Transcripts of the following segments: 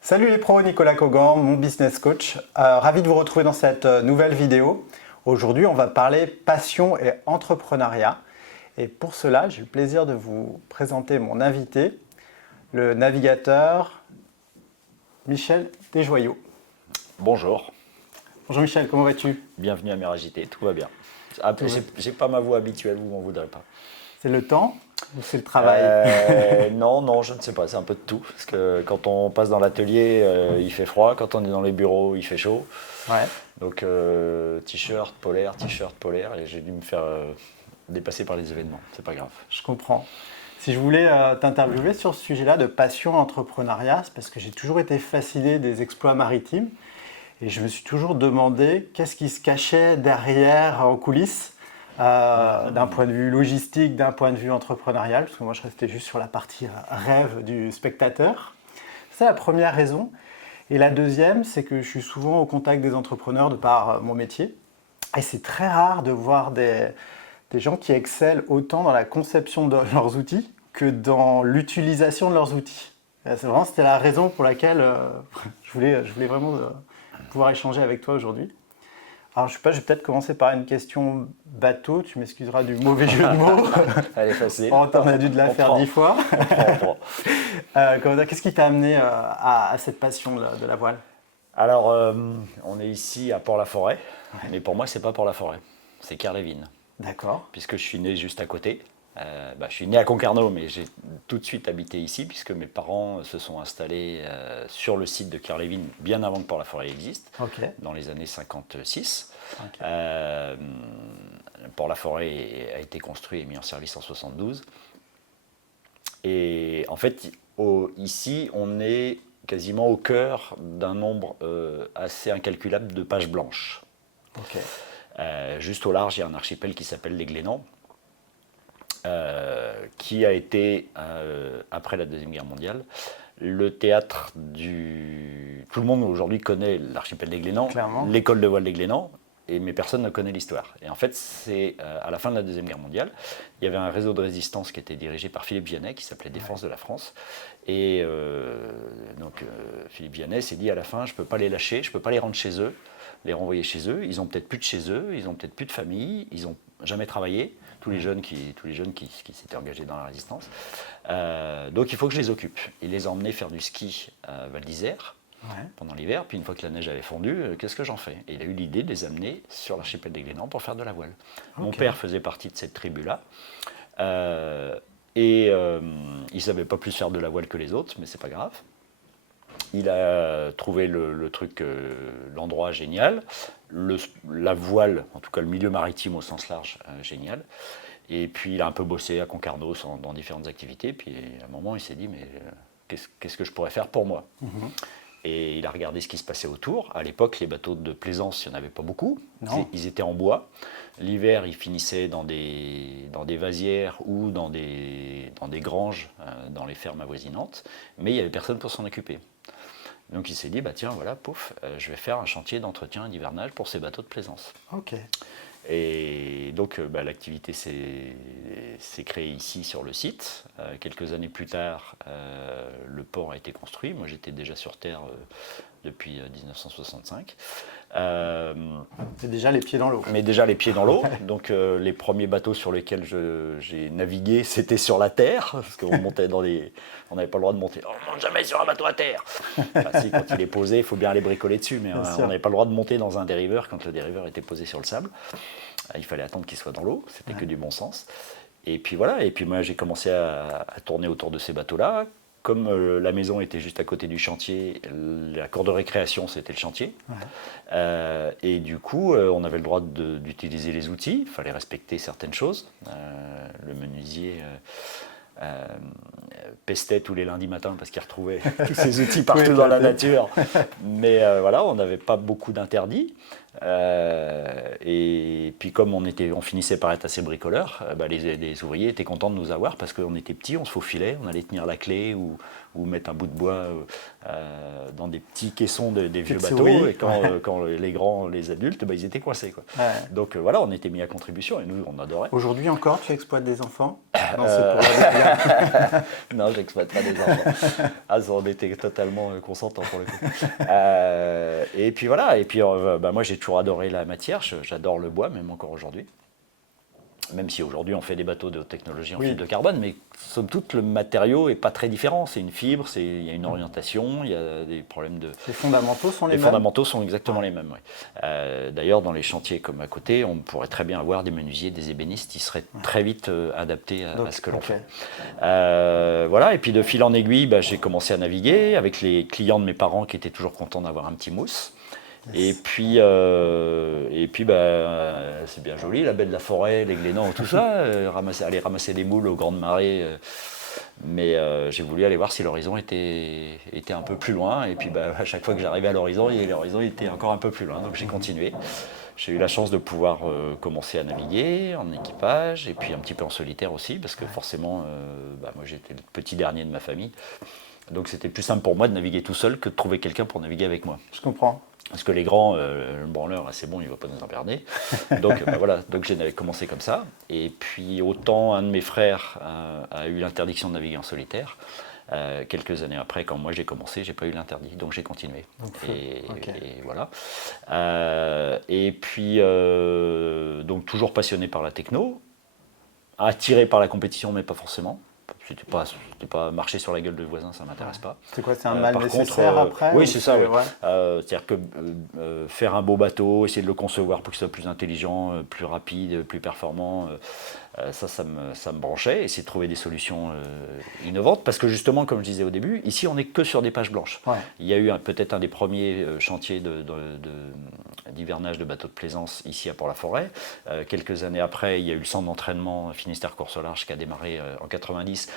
Salut les pros, Nicolas Cogan, mon business coach. Ravi de vous retrouver dans cette nouvelle vidéo. Aujourd'hui, on va parler passion et entrepreneuriat. Et pour cela, j'ai le plaisir de vous présenter mon invité, le navigateur Michel Desjoyaux. Bonjour. Bonjour Michel, comment vas-tu? Bienvenue à Mer Agité, tout va bien. Après, j'ai pas ma voix habituelle, vous m'en voudrez pas. C'est le temps ou c'est le travail? Non, je ne sais pas, c'est un peu de tout. Parce que quand on passe dans l'atelier, il fait froid. Quand on est dans les bureaux, il fait chaud. Ouais. Donc t-shirt, polaire, et j'ai dû me faire dépasser par les événements. C'est pas grave. Je comprends. Si je voulais t'interviewer sur ce sujet-là de passion entrepreneuriat, c'est parce que j'ai toujours été fasciné des exploits maritimes et je me suis toujours demandé qu'est-ce qui se cachait derrière en coulisses d'un point de vue logistique, d'un point de vue entrepreneurial, parce que moi je restais juste sur la partie rêve du spectateur. C'est la première raison. Et la deuxième, c'est que je suis souvent au contact des entrepreneurs de par mon métier et c'est très rare de voir des gens qui excellent autant dans la conception de leurs outils que dans l'utilisation de leurs outils. C'était la raison pour laquelle je voulais vraiment pouvoir échanger avec toi aujourd'hui. Alors je sais pas, je vais peut-être commencer par une question bateau, tu m'excuseras du mauvais jeu de mots. Elle est facile. On a dû de la faire 10 fois. On prend. Qu'est-ce qui t'a amené à cette passion de la voile? Alors, on est ici à Port-la-Forêt, mais pour moi, c'est pas Port-la-Forêt, c'est Kerlévin. D'accord. Puisque je suis né juste à côté. Je suis né à Concarneau, mais j'ai tout de suite habité ici, puisque mes parents se sont installés sur le site de Kerlévin bien avant que Port-la-Forêt existe, dans les années 56. Port-la-Forêt a été construit et mis en service en 72. Et en fait, ici, on est quasiment au cœur d'un nombre assez incalculable de pages blanches. Juste au large, il y a un archipel qui s'appelle les Glénans, qui a été, après la Deuxième Guerre mondiale, le théâtre du... Tout le monde aujourd'hui connaît l'archipel des Glénans, l'école de voile des Glénans, mais personne ne connaît l'histoire. Et en fait, c'est à la fin de la Deuxième Guerre mondiale, il y avait un réseau de résistance qui était dirigé par Philippe Vianney, qui s'appelait Défense de la France. Et Philippe Vianney s'est dit à la fin, je ne peux pas les lâcher, je ne peux pas les rendre chez eux, les renvoyer chez eux. Ils n'ont peut-être plus de chez eux, ils n'ont peut-être plus de famille, ils n'ont jamais travaillé. Tous les jeunes qui s'étaient engagés dans la résistance. Donc il faut que je les occupe. Il les a emmenés faire du ski à Val d'Isère pendant l'hiver. Puis une fois que la neige avait fondu, qu'est-ce que j'en fais? Et il a eu l'idée de les amener sur l'archipel des Glénans pour faire de la voile. Mon père faisait partie de cette tribu-là. Il ne savait pas plus faire de la voile que les autres, mais c'est pas grave. Il a trouvé le truc, l'endroit génial, la voile, en tout cas le milieu maritime au sens large, génial. Et puis il a un peu bossé à Concarneau dans différentes activités. Puis à un moment, il s'est dit, mais qu'est-ce que je pourrais faire pour moi? Et il a regardé ce qui se passait autour. À l'époque, les bateaux de plaisance, il n'y en avait pas beaucoup. Ils étaient en bois. L'hiver, ils finissaient dans des vasières ou dans des granges, dans les fermes avoisinantes. Mais il n'y avait personne pour s'en occuper. Donc il s'est dit, tiens, voilà, pouf, je vais faire un chantier d'entretien et d'hivernage pour ces bateaux de plaisance. Et donc l'activité s'est créée ici sur le site. Quelques années plus tard, le port a été construit. Moi j'étais déjà sur terre depuis 1965. C'est déjà les pieds dans l'eau. Mais déjà les pieds dans l'eau. Donc les premiers bateaux sur lesquels j'ai navigué, c'était sur la terre, parce qu'on montait on n'avait pas le droit de monter. On ne monte jamais sur un bateau à terre. Si, quand il est posé, il faut bien aller bricoler dessus, mais on n'avait pas le droit de monter dans un dériveur quand le dériveur était posé sur le sable. Il fallait attendre qu'il soit dans l'eau, c'était que du bon sens. Et puis voilà, et puis moi j'ai commencé à tourner autour de ces bateaux-là. Comme la maison était juste à côté du chantier, la cour de récréation c'était le chantier. Et du coup, on avait le droit d'utiliser les outils, il fallait respecter certaines choses. Le menuisier pestait tous les lundis matins parce qu'il retrouvait tous ces outils partout dans la nature. Mais voilà, on n'avait pas beaucoup d'interdits. Et puis comme on finissait par être assez bricoleurs, les ouvriers étaient contents de nous avoir parce qu'on était petits, on se faufilait, on allait tenir la clé ou ou mettre un bout de bois dans des petits caissons des vieux Petite bateaux. souris. Et quand les grands, les adultes, ils étaient coincés, quoi. Ouais. Donc voilà, on était mis à contribution et nous, on adorait. Aujourd'hui encore, tu exploites des enfants? Non, Euh, c'est pour la découverte. Non, j'exploite pas des enfants. Ah, ça, on était totalement consentants pour le coup. Et puis voilà, et puis moi j'ai toujours adoré la matière, j'adore le bois, même encore aujourd'hui. Même si aujourd'hui on fait des bateaux de haute technologie en Oui. fibre de carbone, mais somme toute le matériau n'est pas très différent. C'est une fibre, il y a une orientation, il y a des problèmes de... Les fondamentaux sont les Les mêmes? fondamentaux sont exactement les mêmes, oui. D'ailleurs, dans les chantiers comme à côté, on pourrait très bien avoir des menuisiers, des ébénistes qui seraient très vite adaptés à ce que l'on fait. Voilà, et puis de fil en aiguille, j'ai commencé à naviguer avec les clients de mes parents qui étaient toujours contents d'avoir un petit mousse. Et puis, c'est bien joli, la baie de la forêt, les Glénans, tout ça, aller ramasser des moules aux grandes marées. Mais j'ai voulu aller voir si l'horizon était un peu plus loin. Et puis à chaque fois que j'arrivais à l'horizon, l'horizon était encore un peu plus loin. Donc j'ai continué. J'ai eu la chance de pouvoir commencer à naviguer en équipage et puis un petit peu en solitaire aussi, parce que forcément, moi j'étais le petit dernier de ma famille. Donc c'était plus simple pour moi de naviguer tout seul que de trouver quelqu'un pour naviguer avec moi. Je comprends. Parce que les grands, le branleur, c'est bon, il ne va pas nous emmerder. Donc voilà, donc j'ai commencé comme ça. Et puis autant un de mes frères a eu l'interdiction de naviguer en solitaire. Quelques années après, quand moi j'ai commencé, j'ai pas eu l'interdit, donc j'ai continué. Et voilà. Et puis donc toujours passionné par la techno, attiré par la compétition, mais pas forcément. C'était pas marcher sur la gueule de voisin, ça m'intéresse pas. C'est quoi, c'est un mal Par nécessaire contre, après? oui, c'est ça. Ouais. Ouais. C'est-à-dire que faire un beau bateau, essayer de le concevoir pour qu'il soit plus intelligent, plus rapide, plus performant, ça me branchait. Essayer de trouver des solutions innovantes. Parce que justement, comme je disais au début, ici, on n'est que sur des pages blanches. Ouais. Il y a eu peut-être un des premiers chantiers d'hivernage de bateaux de plaisance ici à Port-la-Forêt. Quelques années après, il y a eu le centre d'entraînement Finistère Course au Large qui a démarré en 90,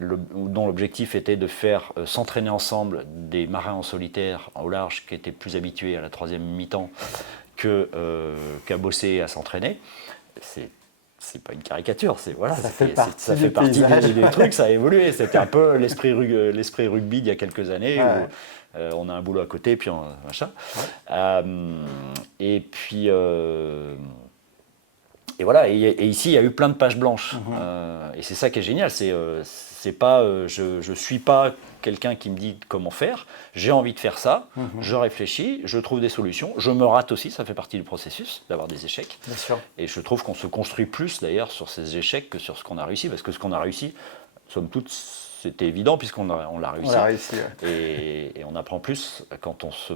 dont l'objectif était de faire s'entraîner ensemble des marins en solitaire au large qui étaient plus habitués à la troisième mi-temps qu'à bosser et à s'entraîner. C'est pas une caricature, ça fait partie des trucs, ça a évolué. C'était un peu l'esprit rugby d'il y a quelques années, où on a un boulot à côté, puis machin. Et puis... Et voilà, et ici il y a eu plein de pages blanches. Et c'est ça qui est génial, c'est pas, je suis pas quelqu'un qui me dit comment faire, j'ai envie de faire ça, je réfléchis, je trouve des solutions, je me rate aussi, ça fait partie du processus d'avoir des échecs. Bien sûr. Et je trouve qu'on se construit plus d'ailleurs sur ces échecs que sur ce qu'on a réussi, parce que ce qu'on a réussi, somme toute, c'était évident puisqu'on l'a réussi. On l'a réussi, et on apprend plus quand on se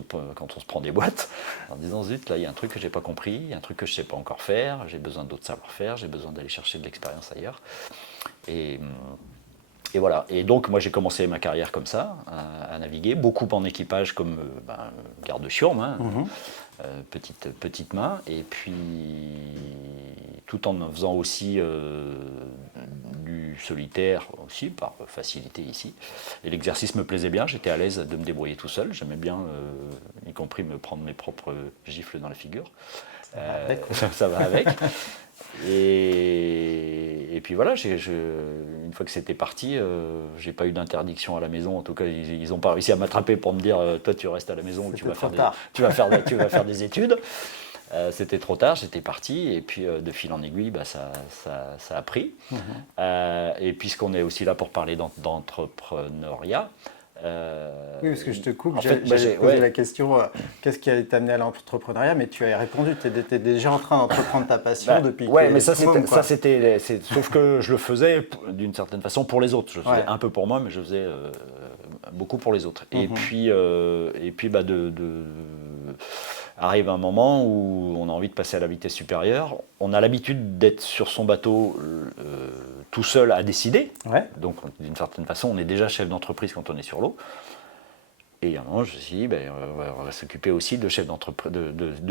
prend des boîtes en disant zut, là il y a un truc que j'ai pas compris, il y a un truc que je sais pas encore faire, j'ai besoin d'autres savoir-faire, j'ai besoin d'aller chercher de l'expérience ailleurs. Et voilà. Et donc moi j'ai commencé ma carrière comme ça, à naviguer, beaucoup en équipage comme garde chiourme, petite main, et puis tout en faisant aussi du solitaire aussi, par facilité ici. Et l'exercice me plaisait bien, j'étais à l'aise de me débrouiller tout seul, j'aimais bien, y compris me prendre mes propres gifles dans la figure. Ça va avec. Et puis voilà, une fois que c'était parti, j'ai pas eu d'interdiction à la maison. En tout cas, ils n'ont pas réussi à m'attraper pour me dire toi tu restes à la maison, tu vas faire des études. C'était trop tard, j'étais parti, et puis de fil en aiguille, ça a pris. Et puisqu'on est aussi là pour parler d'entrepreneuriat. Oui, parce que je te coupe, en fait, j'avais posé la question, qu'est-ce qui allait t'amener à l'entrepreneuriat, mais tu as répondu, tu étais déjà en train d'entreprendre ta passion depuis ouais, mais sauf que je le faisais d'une certaine façon pour les autres. Je faisais un peu pour moi, mais je faisais beaucoup pour les autres. Et puis arrive un moment où on a envie de passer à la vitesse supérieure. On a l'habitude d'être sur son bateau tout seul à décider. Ouais. Donc, d'une certaine façon, on est déjà chef d'entreprise quand on est sur l'eau. Et à un moment, je me suis dit, on va s'occuper aussi de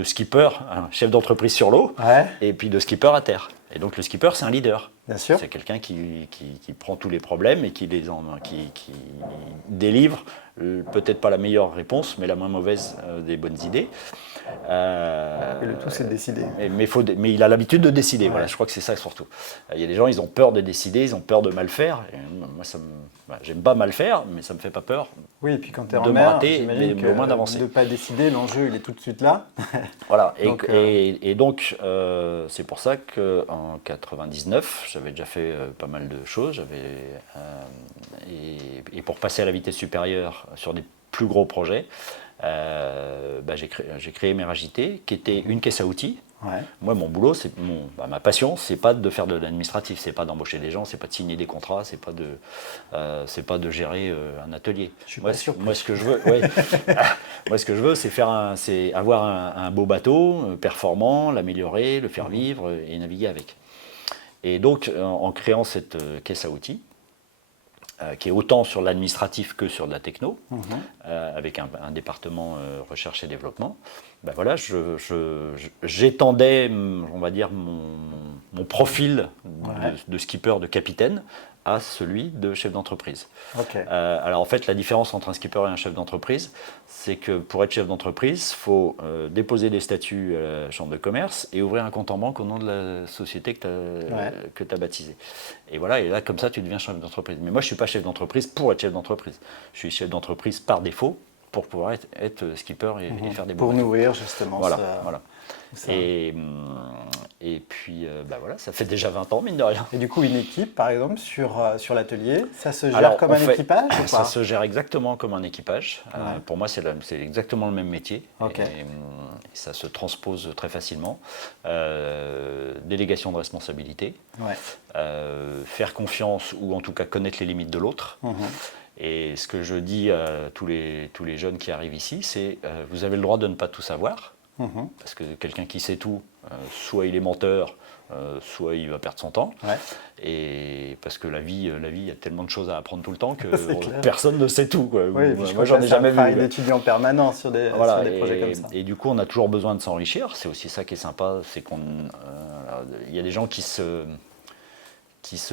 skipper, chef d'entreprise sur l'eau, et puis de skipper à terre. Et donc, le skipper, c'est un leader. Bien sûr. C'est quelqu'un qui prend tous les problèmes et qui délivre peut-être pas la meilleure réponse, mais la moins mauvaise des bonnes idées. Et le tout, c'est de décider. Mais il a l'habitude de décider, voilà, je crois que c'est ça surtout. Il y a des gens, ils ont peur de décider, ils ont peur de mal faire. Et moi, j'aime pas mal faire, mais ça me fait pas peur. Oui, et puis quand tu es en de me mer, rater, j'imagine mais au moins d'avancer. de ne pas décider, l'enjeu, il est tout de suite là. Voilà, Donc, et donc c'est pour ça qu'en 99, j'avais déjà fait pas mal de choses. Et pour passer à la vitesse supérieure sur des plus gros projets, j'ai créé Meragité, qui était une caisse à outils. Ouais. Moi, mon boulot, ma passion, c'est pas de faire de l'administratif, c'est pas d'embaucher des gens, c'est pas de signer des contrats, c'est pas de gérer un atelier. Je suis pas surpris. Moi, ce que je veux, moi, ce que je veux, c'est avoir un beau bateau performant, l'améliorer, le faire vivre et naviguer avec. Et donc, en créant cette caisse à outils, qui est autant sur l'administratif que sur de la techno, avec un département recherche et développement, ben voilà, j'étendais, on va dire, mon profil de skipper, de capitaine, à celui de chef d'entreprise. Okay. Alors en fait, la différence entre un skipper et un chef d'entreprise, c'est que pour être chef d'entreprise, il faut déposer des statuts à la chambre de commerce et ouvrir un compte en banque au nom de la société que tu as baptisée. Et voilà, et là, comme ça, tu deviens chef d'entreprise. Mais moi, je ne suis pas chef d'entreprise pour être chef d'entreprise. Je suis chef d'entreprise par défaut pour pouvoir être skipper et faire des beaux Pour bateaux. nourrir justement voilà, ça. Voilà. Et puis, voilà, ça fait déjà 20 ans, mine de rien. Et du coup, une équipe, par exemple, sur l'atelier, ça se gère comme un équipage ou pas ? Ça se gère exactement comme un équipage. Pour moi, c'est exactement le même métier. Okay. Et ça se transpose très facilement. Délégation de responsabilité. Faire confiance ou en tout cas connaître les limites de l'autre. Et ce que je dis à tous les jeunes qui arrivent ici, c'est vous avez le droit de ne pas tout savoir. Parce que quelqu'un qui sait tout, soit il est menteur, soit il va perdre son temps. Et parce que la vie, il y a tellement de choses à apprendre tout le temps que personne ne sait tout. Quoi. Oui, moi, j'en ai jamais vu. Il y a d'étudiants permanents sur des projets comme ça. Et du coup, on a toujours besoin de s'enrichir. C'est aussi ça qui est sympa, c'est il y a des gens qui se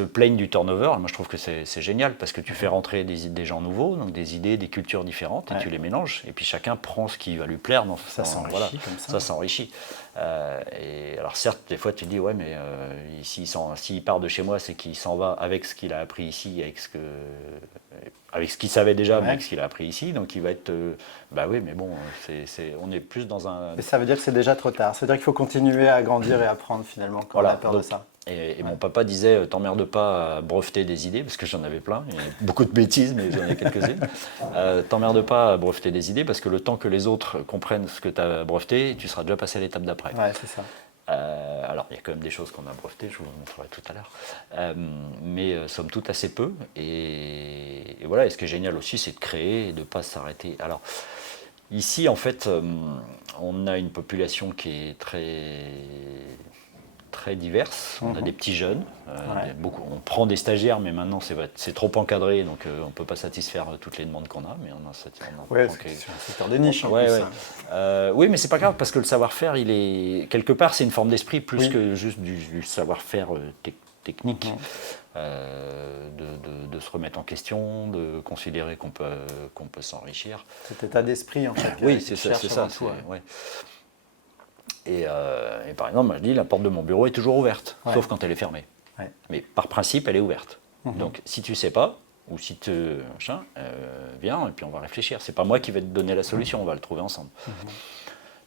plaignent du turnover. Moi, je trouve que c'est génial parce que tu fais rentrer des gens nouveaux, donc des idées, des cultures différentes, et tu les mélanges. Et puis chacun prend ce qui va lui plaire. Ça s'enrichit comme ça. Ça s'enrichit. Et alors certes, des fois, tu te dis, ouais, mais s'il part de chez moi, c'est qu'il s'en va avec ce qu'il a appris ici, avec ce qu'il savait déjà, mais avec ce qu'il a appris ici. Donc il va être... bah oui, mais bon, on est plus dans un... Mais ça veut dire que c'est déjà trop tard. Ça veut dire qu'il faut continuer à grandir et à apprendre finalement quand on a peur de ça. Et mon papa disait, t'emmerde pas à breveter des idées, parce que j'en avais plein, il y a beaucoup de bêtises, mais j'en ai quelques-unes. T'emmerde pas à breveter des idées, parce que le temps que les autres comprennent ce que tu as breveté, tu seras déjà passé à l'étape d'après. Ouais, c'est ça. Alors, il y a quand même des choses qu'on a brevetées, je vous le montrerai tout à l'heure, mais somme toute assez peu. Et voilà, et ce qui est génial aussi, c'est de créer et de ne pas s'arrêter. Alors, ici, en fait, on a une population qui est très diverses. On a des petits jeunes, on prend des stagiaires, mais maintenant c'est trop encadré, donc on ne peut pas satisfaire toutes les demandes qu'on a. Mais on c'est un secteur de niche en plus. Oui, mais c'est pas grave, parce que le savoir-faire, quelque part, c'est une forme d'esprit plus que juste du savoir-faire technique. De se remettre en question, de considérer qu'on peut s'enrichir. Cet état d'esprit, en fait. Oui, c'est ça. Et par exemple, je dis, la porte de mon bureau est toujours ouverte, sauf quand elle est fermée. Mais par principe, elle est ouverte. Donc, si tu ne sais pas, ou si tu viens, et puis on va réfléchir. C'est pas moi qui vais te donner la solution, on va le trouver ensemble.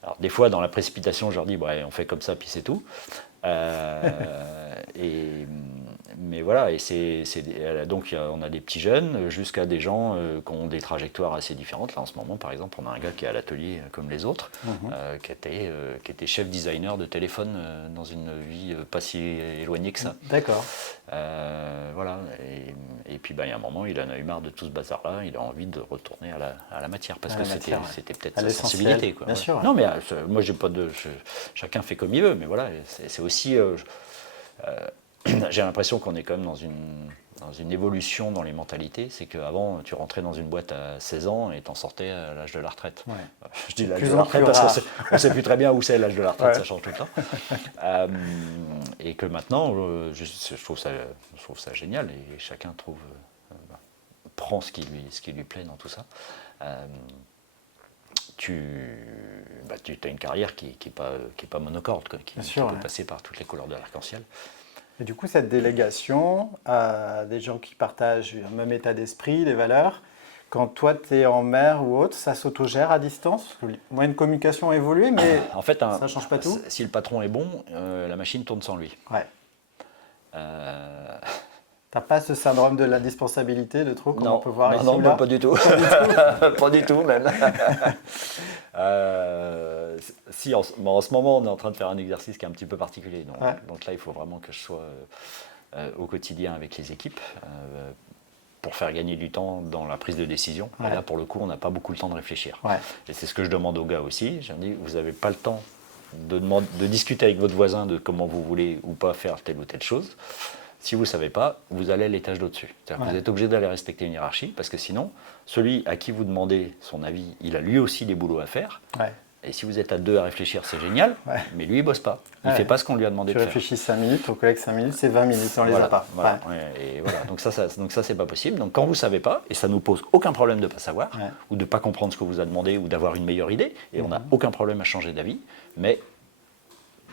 Alors, des fois, dans la précipitation, je leur dis, on fait comme ça, puis c'est tout. Mais voilà, donc on a des petits jeunes jusqu'à des gens qui ont des trajectoires assez différentes. Là en ce moment, par exemple, on a un gars qui est à l'atelier comme les autres, qui était chef designer de téléphone dans une vie pas si éloignée que ça. D'accord. Voilà, et puis il y a un moment, il en a eu marre de tout ce bazar-là, il a envie de retourner à la matière, parce que c'était peut-être sa sensibilité. Quoi. Bien sûr. Non, mais moi, j'ai pas de... chacun fait comme il veut, mais voilà, c'est aussi... j'ai l'impression qu'on est quand même dans une évolution dans les mentalités. C'est qu'avant, tu rentrais dans une boîte à 16 ans et t'en sortais à l'âge de la retraite. Je dis l'âge de la retraite parce qu'on ne sait plus très bien où c'est l'âge de la retraite, ça change tout le temps. Et que maintenant, je trouve ça génial, et chacun prend ce qui lui plaît dans tout ça. tu as une carrière qui n'est pas monocorde, quoi, qui peut passer par toutes les couleurs de l'arc-en-ciel. Et du coup, cette délégation à des gens qui partagent un même état d'esprit, des valeurs, quand toi, tu es en mer ou autre, ça s'autogère à distance? Le moyen de communication a évolué, mais en fait, ça ne change pas tout. Si le patron est bon, la machine tourne sans lui. Ouais. T'as pas ce syndrome de l'indispensabilité de trop, comme on peut voir ici? Non, pas du tout. Pas du tout, même. Si, en ce moment, on est en train de faire un exercice qui est un petit peu particulier. Donc là, il faut vraiment que je sois au quotidien avec les équipes pour faire gagner du temps dans la prise de décision. Et là, pour le coup, on n'a pas beaucoup le temps de réfléchir. Et c'est ce que je demande aux gars aussi. Je me dis, vous n'avez pas le temps de discuter avec votre voisin de comment vous voulez ou pas faire telle ou telle chose. Si vous ne savez pas, vous allez à l'étage d'au-dessus. C'est-à-dire que vous êtes obligé d'aller respecter une hiérarchie, parce que sinon, celui à qui vous demandez son avis, il a lui aussi des boulots à faire. Et si vous êtes à deux à réfléchir, c'est génial, mais lui, il ne bosse pas. Il ne fait pas ce qu'on lui a demandé de faire. Tu réfléchis 5 minutes, ton collègue 5 minutes, c'est 20 minutes, on ne les a pas. Et voilà. Donc ça, c'est pas possible. Donc quand vous ne savez pas, et ça ne nous pose aucun problème de ne pas savoir, ou de ne pas comprendre ce que vous a demandé, ou d'avoir une meilleure idée, et on n'a aucun problème à changer d'avis, mais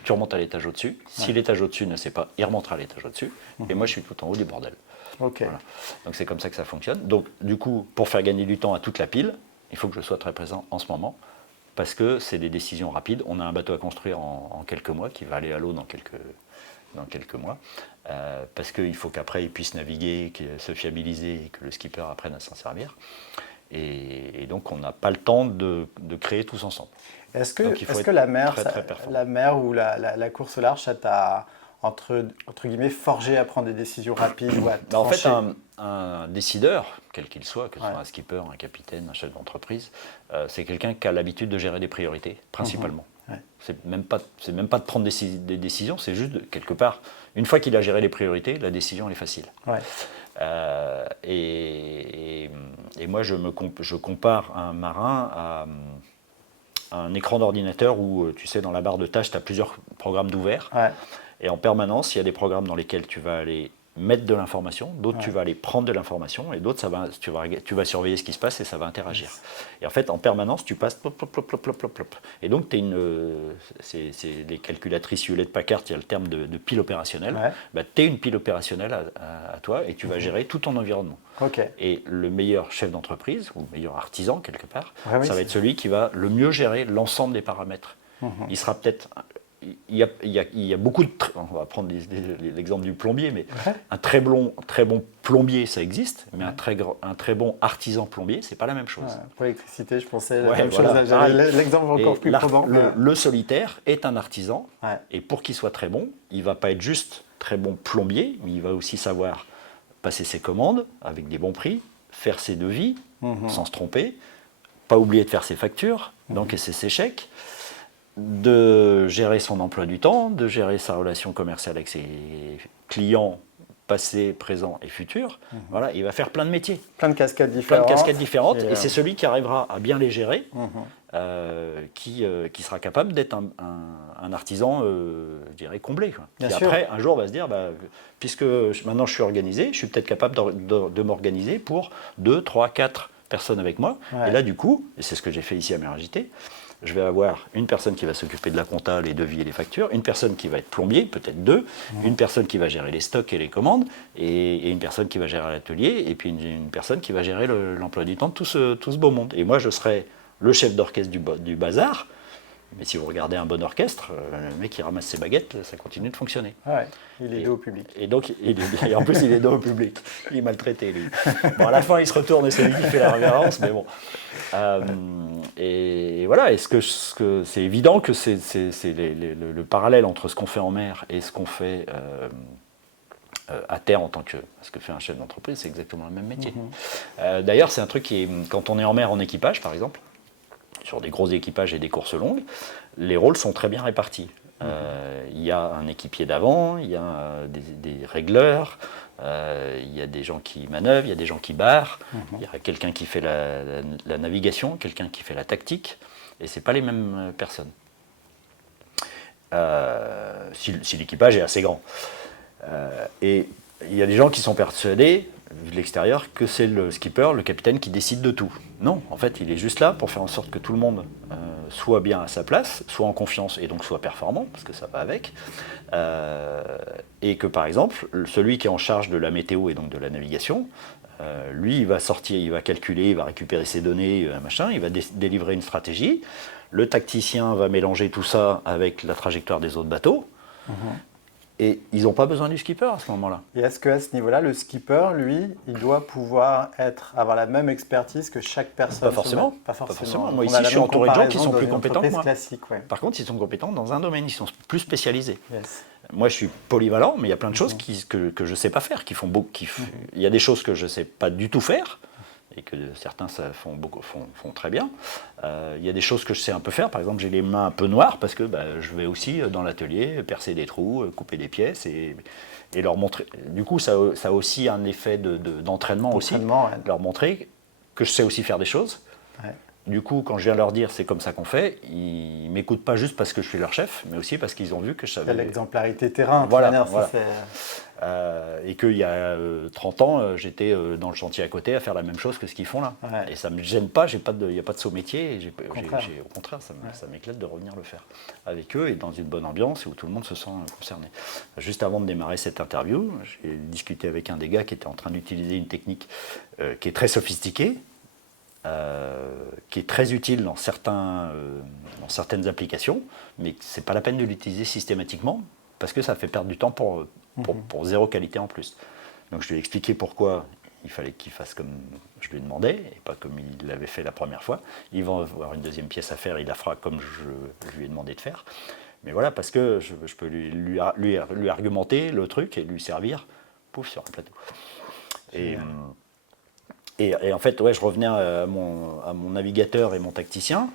tu remontes à l'étage au-dessus. Si l'étage au-dessus ne sait pas, il remontera à l'étage au-dessus. Et moi, je suis tout en haut du bordel. Voilà. Donc c'est comme ça que ça fonctionne. Donc du coup, pour faire gagner du temps à toute la pile, il faut que je sois très présent en ce moment, parce que c'est des décisions rapides. On a un bateau à construire en quelques mois, qui va aller à l'eau dans quelques mois, parce qu'il faut qu'après, il puisse naviguer, se fiabiliser, et que le skipper apprenne à s'en servir. Et donc, on n'a pas le temps de créer tous ensemble. Est-ce que la mer ou la course au large, ça t'a, entre guillemets, forgé à prendre des décisions rapides ou à trancher? En fait, un décideur, quel qu'il soit, que ce soit un skipper, un capitaine, un chef d'entreprise, c'est quelqu'un qui a l'habitude de gérer des priorités, principalement. C'est même pas de prendre des décisions, c'est juste, quelque part, une fois qu'il a géré les priorités, la décision, elle est facile. Et moi, je compare un marin à un écran d'ordinateur où, tu sais, dans la barre de tâches, tu as plusieurs programmes d'ouvert. Et en permanence, il y a des programmes dans lesquels tu vas aller mettre de l'information, d'autres tu vas aller prendre de l'information, et d'autres, tu vas surveiller ce qui se passe et ça va interagir. Et en fait, en permanence, tu passes plop, plop, plop, plop, plop, plop, plop. Et donc, c'est les calculatrices Hewlett-Packard, il y a le terme de pile opérationnelle. Tu es une pile opérationnelle à toi et tu vas gérer tout ton environnement. Et le meilleur chef d'entreprise, ou le meilleur artisan, quelque part, ça va être celui qui va le mieux gérer l'ensemble des paramètres. Il sera peut-être... Il y a beaucoup de... On va prendre l'exemple du plombier, mais un très bon plombier, ça existe, mais un très bon artisan plombier, c'est pas la même chose. Pour l'électricité, je pensais la même chose. L'exemple encore plus probant. Le solitaire est un artisan, et pour qu'il soit très bon, il va pas être juste très bon plombier, mais il va aussi savoir passer ses commandes avec des bons prix, faire ses devis sans se tromper, pas oublier de faire ses factures, d'encaisser ses chèques, de gérer son emploi du temps, de gérer sa relation commerciale avec ses clients passés, présents et futurs. Voilà, il va faire plein de métiers. Plein de casquettes différentes. Et c'est celui qui arrivera à bien les gérer, qui sera capable d'être un artisan, je dirais, comblé. Qui après, un jour, va se dire, puisque maintenant je suis organisé, je suis peut-être capable de m'organiser pour 2, 3, 4 personnes avec moi. Et là, du coup, et c'est ce que j'ai fait ici à Méragité, je vais avoir une personne qui va s'occuper de la compta, les devis et les factures, une personne qui va être plombier, peut-être 2, une personne qui va gérer les stocks et les commandes, et une personne qui va gérer l'atelier, et puis une personne qui va gérer l'emploi du temps de tout ce beau monde. Et moi, je serai le chef d'orchestre du bazar, mais si vous regardez un bon orchestre, le mec qui ramasse ses baguettes, ça continue de fonctionner. Il est dos au public. Et donc, et en plus, il est dos au public. Il est maltraité, lui. Bon, à la fin, il se retourne et c'est lui qui fait la révérence, mais bon. Et voilà, c'est évident que c'est le parallèle entre ce qu'on fait en mer et ce qu'on fait à terre en tant que... Ce que fait un chef d'entreprise, c'est exactement le même métier. D'ailleurs, c'est un truc qui est... Quand on est en mer en équipage, par exemple, sur des gros équipages et des courses longues, les rôles sont très bien répartis. Il y a un équipier d'avant, il y a des régleurs, il y a des gens qui manœuvrent, il y a des gens qui barrent, il y a quelqu'un qui fait la navigation, quelqu'un qui fait la tactique, et ce n'est pas les mêmes personnes. Si l'équipage est assez grand. Et il y a des gens qui sont persuadés, vu de l'extérieur, que c'est le skipper, le capitaine, qui décide de tout. Non, en fait, il est juste là pour faire en sorte que tout le monde soit bien à sa place, soit en confiance et donc soit performant, parce que ça va avec. Et que par exemple, celui qui est en charge de la météo et donc de la navigation, lui, il va sortir, il va calculer, il va récupérer ses données, machin, il va délivrer une stratégie. Le tacticien va mélanger tout ça avec la trajectoire des autres bateaux. Et ils n'ont pas besoin du skipper à ce moment-là. Et est-ce qu'à ce niveau-là, le skipper, lui, il doit pouvoir avoir la même expertise que chaque personne? Pas forcément. Pas forcément. Moi, ici, je suis entouré de gens qui sont plus compétents que moi. Classique, ouais. Par contre, ils sont compétents dans un domaine, ils sont plus spécialisés. Yes. Moi, je suis polyvalent, mais il y a plein de choses que je ne sais pas faire, il y a des choses que je ne sais pas du tout faire, et que certains font très bien. Il y a des choses que je sais un peu faire. Par exemple, j'ai les mains un peu noires parce que je vais aussi dans l'atelier percer des trous, couper des pièces et leur montrer. Du coup, ça a aussi un effet d'entraînement aussi. Ouais. Leur montrer que je sais aussi faire des choses. Ouais. Du coup, quand je viens leur dire c'est comme ça qu'on fait, ils ne m'écoutent pas juste parce que je suis leur chef, mais aussi parce qu'ils ont vu que je savais. C'est l'exemplarité terrain. Voilà. Ça, et qu'il y a 30 ans, j'étais dans le chantier à côté à faire la même chose que ce qu'ils font là. Ouais. Et ça ne me gêne pas, il n'y a pas de saut métier. Au contraire, ça m'éclate de revenir le faire avec eux et dans une bonne ambiance où tout le monde se sent concerné. Juste avant de démarrer cette interview, j'ai discuté avec un des gars qui était en train d'utiliser une technique qui est très sophistiquée, qui est très utile dans certaines applications, mais ce n'est pas la peine de l'utiliser systématiquement parce que ça fait perdre du temps pour zéro qualité en plus. Donc je lui ai expliqué pourquoi il fallait qu'il fasse comme je lui demandais et pas comme il l'avait fait la première fois. Il va avoir une deuxième pièce à faire, il la fera comme je lui ai demandé de faire. Mais voilà, parce que je peux lui argumenter le truc et lui servir, pouf, sur un plateau. Et en fait, ouais, je revenais à mon navigateur et mon tacticien.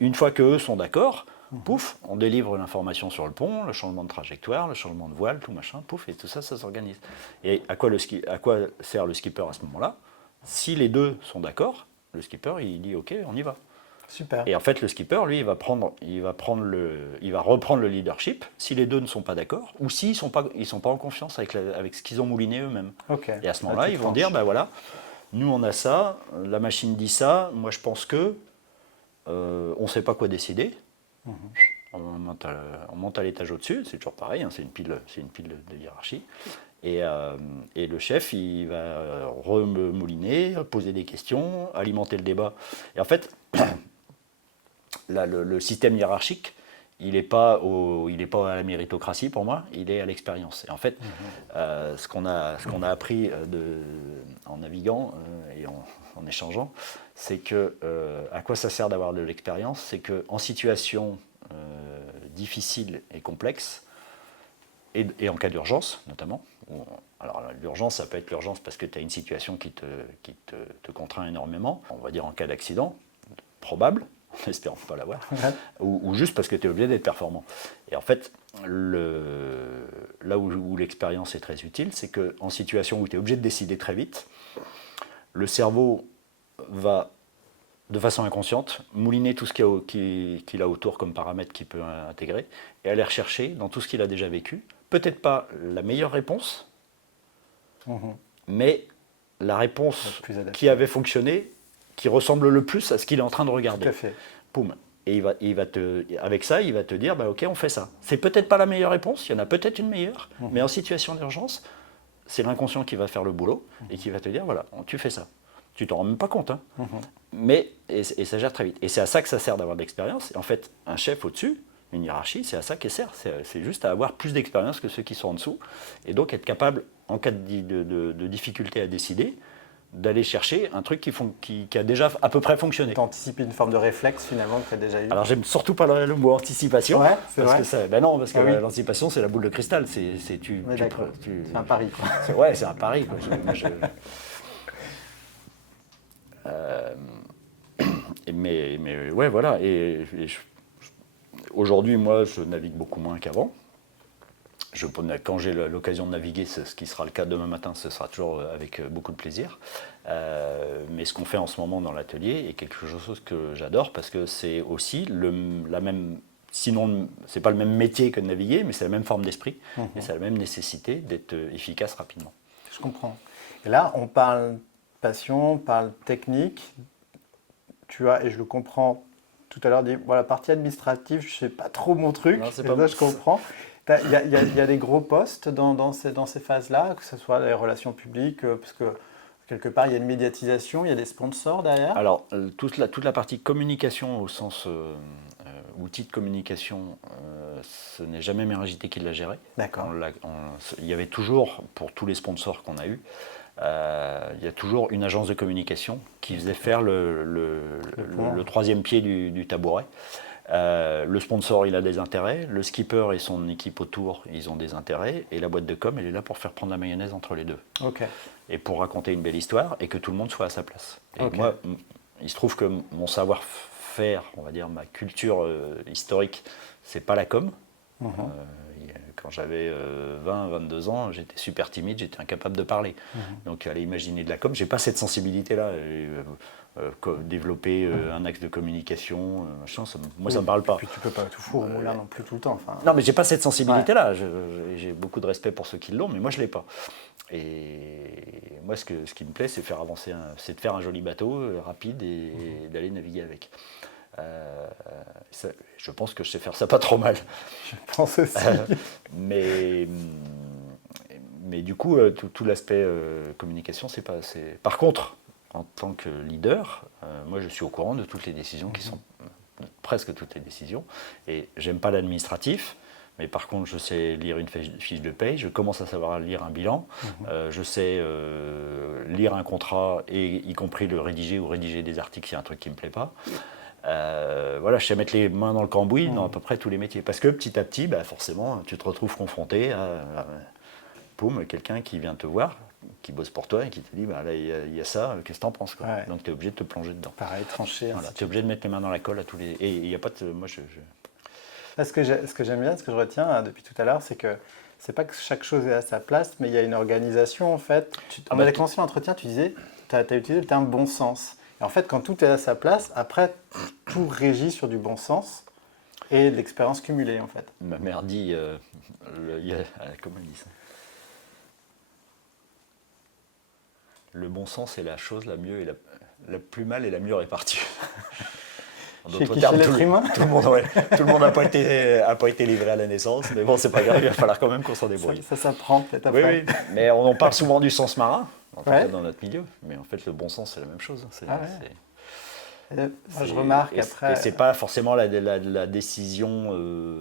Une fois qu'eux sont d'accord, pouf, on délivre l'information sur le pont, le changement de trajectoire, le changement de voile, tout machin, pouf, et tout ça, ça s'organise. Et à quoi sert le skipper à ce moment-là? Si les deux sont d'accord, le skipper, il dit OK, on y va. Super. Et en fait, le skipper, lui, il va reprendre le leadership si les deux ne sont pas d'accord ou s'ils sont pas en confiance avec ce qu'ils ont mouliné eux-mêmes. Okay. Et à ce moment-là, ils vont dire, voilà, nous on a ça, la machine dit ça, moi je pense que on ne sait pas quoi décider. On monte à l'étage au-dessus, c'est toujours pareil, hein, c'est une pile de hiérarchie. Et le chef, il va remouliner, poser des questions, alimenter le débat. Et en fait, là, le système hiérarchique, il n'est pas à la méritocratie pour moi, il est à l'expérience. Et en fait, ce qu'on a appris en naviguant et en échangeant, c'est que à quoi ça sert d'avoir de l'expérience? C'est qu'en situation difficile et complexe, et en cas d'urgence notamment, alors l'urgence, ça peut être l'urgence parce que tu as une situation qui te contraint énormément, on va dire en cas d'accident, probable, en espérant pas l'avoir, ou juste parce que tu es obligé d'être performant. Et en fait, là où l'expérience est très utile, c'est qu'en situation où tu es obligé de décider très vite, le cerveau va, de façon inconsciente, mouliner tout ce qu'il a autour comme paramètres qu'il peut intégrer, et aller rechercher dans tout ce qu'il a déjà vécu, peut-être pas la meilleure réponse, mais la réponse qui avait fonctionné, qui ressemble le plus à ce qu'il est en train de regarder. Tout à fait. Poum. Et avec ça, il va te dire, ok, on fait ça. C'est peut-être pas la meilleure réponse, il y en a peut-être une meilleure, mais en situation d'urgence, c'est l'inconscient qui va faire le boulot et qui va te dire, voilà, tu fais ça. Tu t'en rends même pas compte, hein. Mais et ça gère très vite. Et c'est à ça que ça sert d'avoir de l'expérience. Et en fait, un chef au-dessus, une hiérarchie, c'est à ça qu'elle sert. C'est juste à avoir plus d'expérience que ceux qui sont en dessous. Et donc être capable, en cas de difficulté à décider, d'aller chercher un truc qui a déjà à peu près fonctionné. D'anticiper une forme de réflexe finalement que tu as déjà eu. Alors j'aime surtout pas le mot anticipation. Ouais, c'est parce vrai. que ça, non, parce que l'anticipation c'est la boule de cristal. C'est un pari, quoi. Ouais, c'est un pari, quoi. Mais ouais, voilà. Aujourd'hui, moi, je navigue beaucoup moins qu'avant. Quand j'ai l'occasion de naviguer, ce qui sera le cas demain matin, ce sera toujours avec beaucoup de plaisir. Mais ce qu'on fait en ce moment dans l'atelier est quelque chose que j'adore parce que c'est aussi la même. Sinon, c'est pas le même métier que de naviguer, mais c'est la même forme d'esprit et c'est la même nécessité d'être efficace rapidement. je comprends. Et là, on parle passion, on parle technique, tu vois, et je le comprends tout à l'heure, dit, voilà, la partie administrative, je ne sais pas trop mon truc, Non, c'est et pas là, je comprends. Il y a des gros postes dans ces phases-là, que ce soit les relations publiques, parce que quelque part, il y a une médiatisation, il y a des sponsors derrière. Alors, toute la partie communication au sens outil de communication, ce n'est jamais Méragité qui l'a géré. D'accord. Il y avait toujours, pour tous les sponsors qu'on a eus, il y a toujours une agence de communication qui faisait faire le troisième pied du tabouret. Le sponsor, il a des intérêts, le skipper et son équipe autour, ils ont des intérêts, et la boîte de com, elle est là pour faire prendre la mayonnaise entre les deux. Ok. Et pour raconter une belle histoire, et que tout le monde soit à sa place. Et Ok. moi, il se trouve que mon savoir-faire, on va dire ma culture historique, c'est pas la com. Quand j'avais 20-22 ans, j'étais super timide, j'étais incapable de parler. Donc aller imaginer de la com, j'ai pas cette sensibilité-là. Développer un axe de communication, machin, moi ça me parle pas. Et puis tu peux pas tout fourrer au moulin non plus tout le temps. Enfin... Non, mais j'ai pas cette sensibilité-là. J'ai beaucoup de respect pour ceux qui l'ont, mais moi je l'ai pas. Et moi ce qui me plaît, c'est c'est de faire un joli bateau rapide et d'aller naviguer avec. Je pense que je sais faire ça pas trop mal. Je pense aussi. Mais du coup, tout l'aspect communication, c'est pas. Par contre, en tant que leader, moi je suis au courant de toutes les décisions qui sont presque toutes les décisions, et j'aime pas l'administratif, mais par contre je sais lire une fiche de paye, je commence à savoir lire un bilan, je sais lire un contrat, et y compris le rédiger ou rédiger des articles s'il y a un truc qui me plaît pas. Voilà, je sais mettre les mains dans le cambouis dans à peu près tous les métiers, parce que petit à petit, bah, forcément, tu te retrouves confronté à quelqu'un qui vient te voir, qui bosse pour toi et qui te dit bah, là il y a ça, qu'est-ce que t'en penses quoi. Ouais. Donc tu es obligé de te plonger dedans. Pareil, tranché. Voilà, tu es obligé de mettre les mains dans la colle à tous les. Et il n'y a pas de. Moi Là, ce que j'aime bien, ce que je retiens depuis tout à l'heure, c'est que c'est pas que chaque chose est à sa place, mais il y a une organisation en fait. On a commencé l'entretien, tu disais, tu as utilisé le terme bon sens. Et en fait, quand tout est à sa place, après, tout régit sur du bon sens et de l'expérience cumulée en fait. Ma mère dit. Comment elle dit ça? Le bon sens est la chose la mieux et la plus mal et la mieux répartie. En d'autres termes, tout le monde n'a pas été livré à la naissance, mais bon, c'est pas grave, il va falloir quand même qu'on s'en débrouille. Ça s'apprend peut-être après. Oui, mais on en parle souvent du sens marin, en tout cas dans notre milieu, mais en fait, le bon sens, c'est la même chose. Moi, je remarque après. Et c'est pas forcément la décision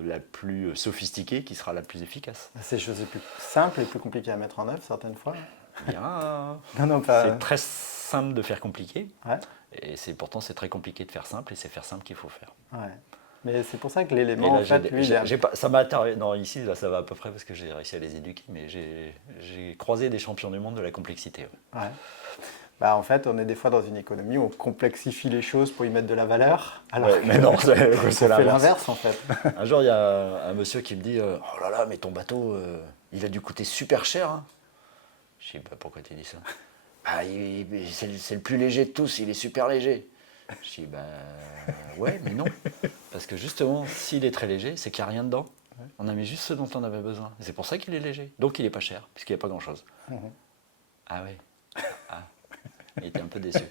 la plus sophistiquée qui sera la plus efficace. C'est des choses les plus simples et plus compliquées à mettre en œuvre certaines fois. C'est très simple de faire compliqué, ouais. Et pourtant c'est très compliqué de faire simple, et c'est faire simple qu'il faut faire. Ouais. Mais c'est pour ça que l'élément, en fait, lui, ça m'a non, ici, là, ça va à peu près parce que j'ai réussi à les éduquer, mais j'ai croisé des champions du monde de la complexité. Ouais. Bah, en fait, on est des fois dans une économie où on complexifie les choses pour y mettre de la valeur. Alors mais non, c'est l'inverse en fait. Un jour, il y a un monsieur qui me dit oh là là, mais ton bateau, il a dû coûter super cher. Hein. Je dis bah, pourquoi tu dis ça? Ah, c'est le plus léger de tous, il est super léger. Je dis bah ouais, mais non. Parce que justement, s'il est très léger, c'est qu'il n'y a rien dedans. Ouais. On a mis juste ce dont on avait besoin. C'est pour ça qu'il est léger. Donc il n'est pas cher, puisqu'il n'y a pas grand-chose. Ah ouais. Ah. Il était un peu déçu.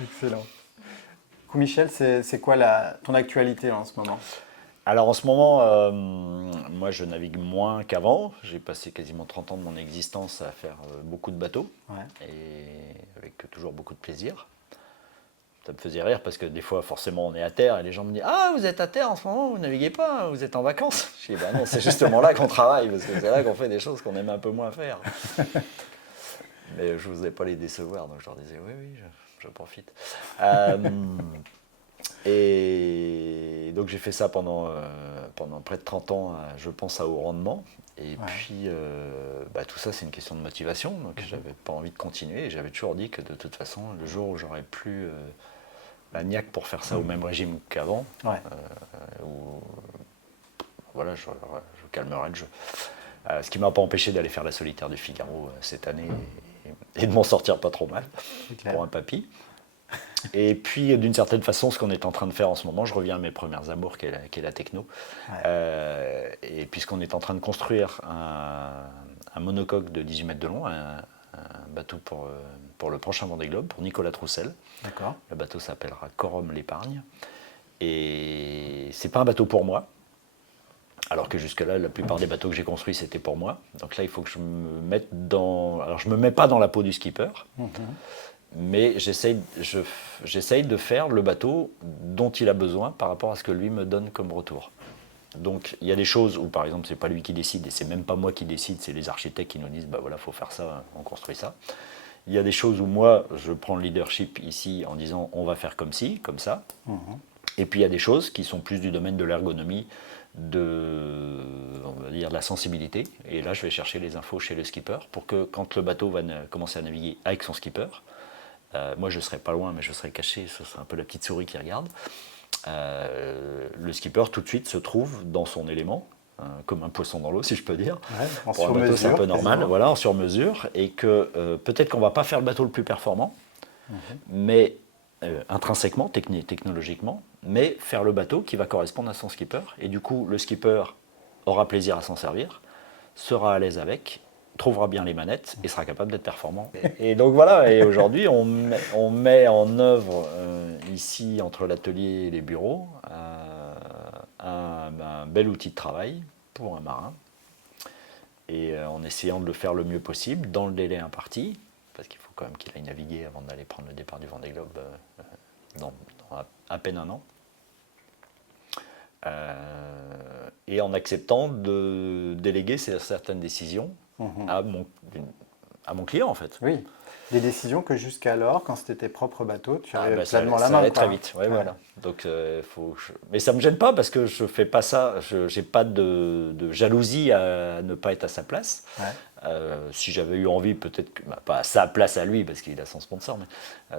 Excellent. Michel, c'est quoi ton actualité en ce moment? Alors en ce moment, moi je navigue moins qu'avant. J'ai passé quasiment 30 ans de mon existence à faire beaucoup de bateaux, et avec toujours beaucoup de plaisir. Ça me faisait rire parce que des fois, forcément, on est à terre et les gens me disent « Ah, vous êtes à terre en ce moment, vous naviguez pas, vous êtes en vacances ?» Je dis « Bah non, c'est justement là qu'on travaille, parce que c'est là qu'on fait des choses qu'on aime un peu moins faire. » Mais je n'osais pas les décevoir, donc je leur disais « Oui, je profite. » Et donc j'ai fait ça pendant près de 30 ans, je pense à haut rendement. Et puis tout ça, c'est une question de motivation, donc j'avais pas envie de continuer. Et j'avais toujours dit que de toute façon, le jour où j'aurais plus la niaque pour faire ça au même régime qu'avant, voilà, je calmerai le jeu. Ce qui ne m'a pas empêché d'aller faire la solitaire du Figaro cette année et de m'en sortir pas trop mal pour un papy. Et puis, d'une certaine façon, ce qu'on est en train de faire en ce moment, je reviens à mes premières amours, qui est la techno. Et puisqu'on est en train de construire un monocoque de 18 mètres de long, un bateau pour le prochain Vendée Globe, pour Nicolas Troussel. D'accord. Le bateau s'appellera Corum l'épargne. Et c'est pas un bateau pour moi. Alors que jusque-là, la plupart des bateaux que j'ai construits, c'était pour moi. Donc là, il faut que je me mette dans... Alors, je ne me mets pas dans la peau du skipper, mais j'essaye de faire le bateau dont il a besoin par rapport à ce que lui me donne comme retour. Donc, il y a des choses où, par exemple, ce n'est pas lui qui décide, et c'est même pas moi qui décide, c'est les architectes qui nous disent, bah voilà, il faut faire ça, on construit ça. Il y a des choses où moi, je prends le leadership ici en disant, on va faire comme ci, comme ça. Et puis, il y a des choses qui sont plus du domaine de l'ergonomie, on va dire, de la sensibilité. Et là, je vais chercher les infos chez le skipper pour que quand le bateau va commencer à naviguer avec son skipper, moi je serai pas loin, mais je serai caché, ce sera un peu la petite souris qui regarde. Le skipper tout de suite se trouve dans son élément, comme un poisson dans l'eau, si je peux dire. Ouais, en pour un sur-mesure, bateau, c'est un peu normal, quasiment. voilà, en sur-mesure. Et que peut-être qu'on ne va pas faire le bateau le plus performant, mais intrinsèquement, technologiquement, mais faire le bateau qui va correspondre à son skipper. Et du coup, le skipper aura plaisir à s'en servir, sera à l'aise avec, trouvera bien les manettes et sera capable d'être performant. Et donc voilà, et aujourd'hui, on met en œuvre ici, entre l'atelier et les bureaux, un bel outil de travail pour un marin. Et en essayant de le faire le mieux possible, dans le délai imparti, parce qu'il faut quand même qu'il aille naviguer avant d'aller prendre le départ du Vendée Globe dans à peine un an. Et en acceptant de déléguer certaines décisions à mon client, en fait. Oui. Des décisions que jusqu'alors, quand c'était tes propres bateaux, tu avais pleinement ça la main. allait Quoi. très vite, ouais, voilà. Donc, mais ça ne me gêne pas parce que je ne fais pas ça, je n'ai pas de jalousie à ne pas être à sa place. Ouais. Si j'avais eu envie, peut-être que, pas à sa place à lui parce qu'il a son sponsor, mais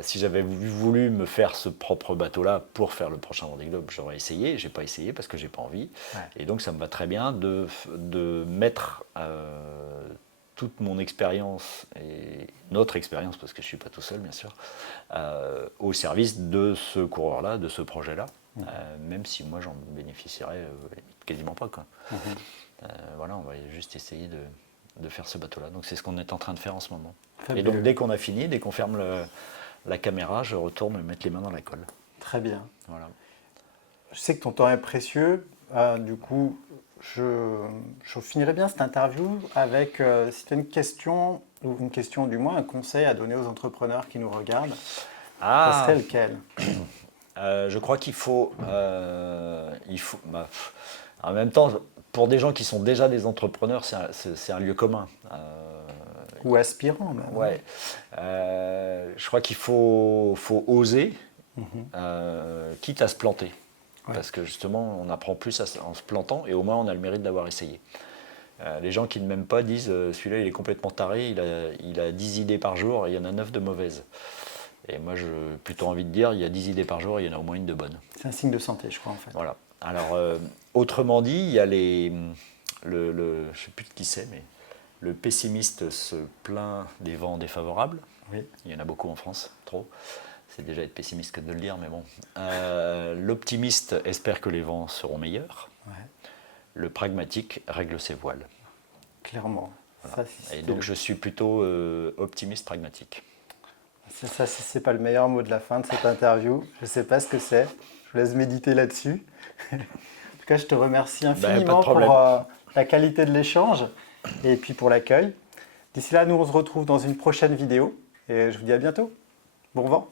si j'avais voulu me faire ce propre bateau-là pour faire le prochain Vendée Globe, j'aurais essayé. Je n'ai pas essayé parce que je n'ai pas envie. Ouais. Et donc ça me va très bien de mettre toute mon expérience et notre expérience, parce que je ne suis pas tout seul bien sûr, au service de ce coureur-là, de ce projet-là, même si moi j'en bénéficierais quasiment pas. Quoi. Voilà, on va juste essayer de faire ce bateau-là. Donc c'est ce qu'on est en train de faire en ce moment. Fabuleux. Et donc dès qu'on a fini, dès qu'on ferme la caméra, je retourne me mettre les mains dans la colle. Très bien. Voilà. Je sais que ton temps est précieux. Du coup, je finirai bien cette interview avec, si tu as une question, ou une question du moins, un conseil à donner aux entrepreneurs qui nous regardent, ça serait lequel? Je crois qu'il faut, en même temps, pour des gens qui sont déjà des entrepreneurs, c'est un lieu commun. Ou aspirant même. Ouais. Je crois qu'il faut oser, quitte à se planter. Ouais. Parce que justement, on apprend plus en se plantant et au moins on a le mérite d'avoir essayé. Les gens qui ne m'aiment pas disent celui-là il est complètement taré, il a 10 idées par jour et il y en a 9 de mauvaises. Et moi j'ai plutôt envie de dire il y a 10 idées par jour et il y en a au moins une de bonne. C'est un signe de santé, je crois en fait. Voilà. Alors autrement dit, il y a je ne sais plus de qui c'est, mais le pessimiste se plaint des vents défavorables. Oui. Il y en a beaucoup en France, trop. C'est déjà être pessimiste que de le dire, mais bon. L'optimiste espère que les vents seront meilleurs. Ouais. Le pragmatique règle ses voiles. Clairement. Voilà. Et donc je suis plutôt optimiste pragmatique. Ça, si ce n'est pas le meilleur mot de la fin de cette interview, je ne sais pas ce que c'est. Je vous laisse méditer là-dessus. En tout cas, je te remercie infiniment pour la qualité de l'échange et puis pour l'accueil. D'ici là, nous on se retrouve dans une prochaine vidéo et je vous dis à bientôt. Bon vent.